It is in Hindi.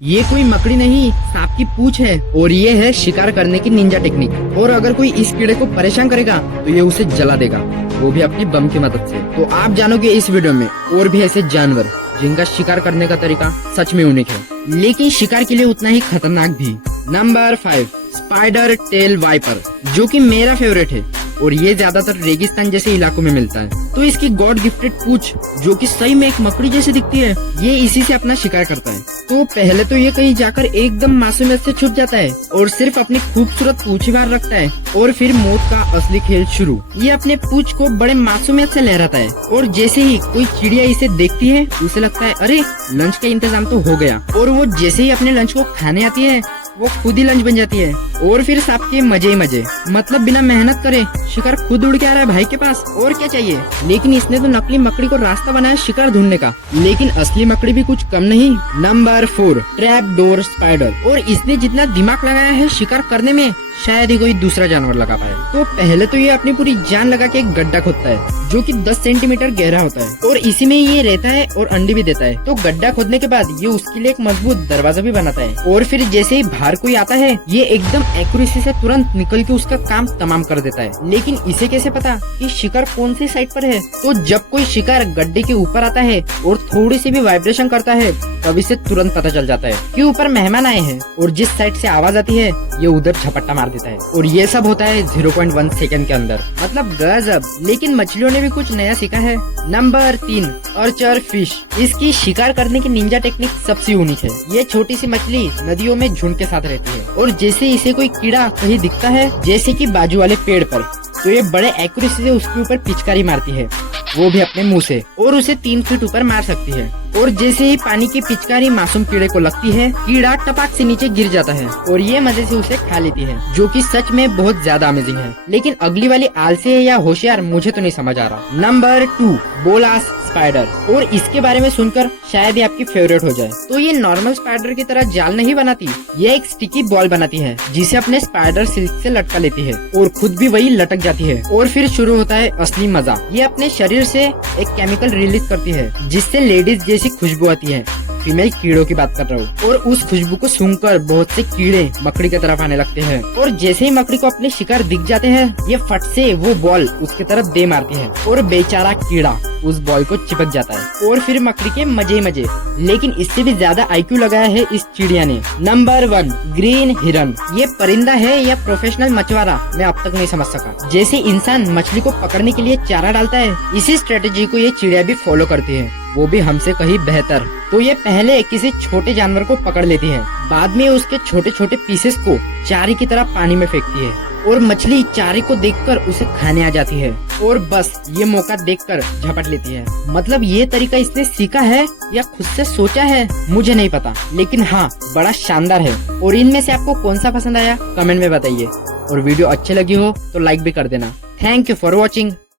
ये कोई मकड़ी नहीं, सांप की पूंछ है और ये है शिकार करने की निंजा टेक्निक। और अगर कोई इस कीड़े को परेशान करेगा तो ये उसे जला देगा, वो भी अपनी बम की मदद से। तो आप जानोगे इस वीडियो में और भी ऐसे जानवर जिनका शिकार करने का तरीका सच में यूनिक है, लेकिन शिकार के लिए उतना ही खतरनाक भी। नंबर 5, स्पाइडर टेल वाइपर, जो कि मेरा फेवरेट है और ये ज्यादातर रेगिस्तान जैसे इलाकों में मिलता है। तो इसकी गॉड गिफ्टेड पूंछ, जो कि सही में एक मकड़ी जैसी दिखती है, ये इसी से अपना शिकार करता है। तो पहले तो ये कहीं जाकर एकदम मासूमियत से छुप जाता है और सिर्फ अपनी खूबसूरत पूंछ ही बाहर रखता है, और फिर मौत का असली खेल शुरू। ये अपने पूंछ को बड़े मासूमियत से लहराता है और जैसे ही कोई चिड़िया इसे देखती है उसे लगता है अरे लंच का इंतजाम तो हो गया, और वो जैसे ही अपने लंच को खाने आती है वो खुद ही लंच बन जाती है। और फिर सांप के मजे ही मजे, मतलब बिना मेहनत करे शिकार खुद उड़ के आ रहा है भाई के पास, और क्या चाहिए। लेकिन इसने तो नकली मकड़ी को रास्ता बनाया शिकार ढूंढने का, लेकिन असली मकड़ी भी कुछ कम नहीं। नंबर 4, ट्रैप डोर स्पाइडर, और इसने जितना दिमाग लगाया है शिकार करने में शायद ही कोई दूसरा जानवर लगा पाए। तो पहले तो ये अपनी पूरी जान लगा के एक गड्ढा खोदता है जो कि 10 सेंटीमीटर गहरा होता है, और इसी में ये रहता है और अंडे भी देता है। तो गड्ढा खोदने के बाद ये उसके लिए एक मजबूत दरवाजा भी बनाता है, और फिर जैसे ही बाहर कोई आता है ये एकदम एक्यूरेसी से तुरंत निकल के उसका काम तमाम कर देता है। लेकिन इसे कैसे पता कि शिकार कौन सी साइड पर है? तो जब कोई शिकार गड्ढे के ऊपर आता है और थोड़ी सी भी वाइब्रेशन करता है तब इसे तुरंत पता चल जाता है कि ऊपर मेहमान आए हैं, और जिस साइड से आवाज आती है ये उधर झपट्टा मार देता है। और ये सब होता है 0.1 सेकंड के अंदर, मतलब गजब। लेकिन मछलियों ने भी कुछ नया सीखा है। नंबर 3, आर्चर फिश, इसकी शिकार करने की निंजा टेक्निक सबसे यूनिक है। ये छोटी सी मछली नदियों में झुंड के साथ रहती है, और जैसे इसे कोई कीड़ा कहीं दिखता है जैसे कि बाजू वाले पेड़ पर, तो ये बड़े एक्यूरेसी से उसके ऊपर पिचकारी मारती है, वो भी अपने मुंह से, और उसे 3 फीट ऊपर मार सकती है। और जैसे ही पानी की पिचकारी मासूम कीड़े को लगती है कीड़ा टपक से नीचे गिर जाता है और ये मजे से उसे खा लेती है, जो कि सच में बहुत ज्यादा अमेजिंग है। लेकिन अगली वाली आलसी है या होशियार मुझे तो नहीं समझ आ रहा। नंबर 2, बोलास स्पाइडर, और इसके बारे में सुनकर शायद ये आपकी फेवरेट हो जाए। तो ये नॉर्मल स्पाइडर की तरह जाल नहीं बनाती, ये एक स्टिकी बॉल बनाती है जिसे अपने स्पाइडर सिल्क से लटका लेती है और खुद भी वही लटक जाती है। और फिर शुरू होता है असली मजा। ये अपने शरीर से एक केमिकल रिलीज करती है जिससे लेडीज जैसी खुशबू आती है। फीमेल कीड़ों की बात कर रहा हूँ। और उस खुशबू को सूंघकर बहुत से कीड़े मकड़ी की तरफ आने लगते हैं, और जैसे ही मकड़ी को अपने शिकार दिख जाते हैं ये फट से वो बॉल उसके तरफ दे मारती है और बेचारा कीड़ा उस बॉल को चिपक जाता है, और फिर मकड़ी के मजे ही मजे। लेकिन इससे भी ज्यादा आईक्यू लगाया है इस चिड़िया ने। नंबर 1, ग्रीन हिरन, ये परिंदा है या प्रोफेशनल मछुआरा मैं अब तक नहीं समझ सका। जैसे इंसान मछली को पकड़ने के लिए चारा डालता है, इसी स्ट्रेटेजी को ये चिड़िया भी फॉलो करती है, वो भी हमसे कहीं बेहतर। तो ये पहले किसी छोटे जानवर को पकड़ लेती है, बाद में उसके छोटे छोटे पीसेस को चारे की तरह पानी में फेंकती है, और मछली चारे को देखकर उसे खाने आ जाती है, और बस ये मौका देखकर झपट लेती है। मतलब ये तरीका इसने सीखा है या खुद से सोचा है मुझे नहीं पता, लेकिन हाँ बड़ा शानदार है। और इनमें से आपको कौन सा पसंद आया कमेंट में बताइए, और वीडियो अच्छी लगी हो तो लाइक भी कर देना। Thank you for watching.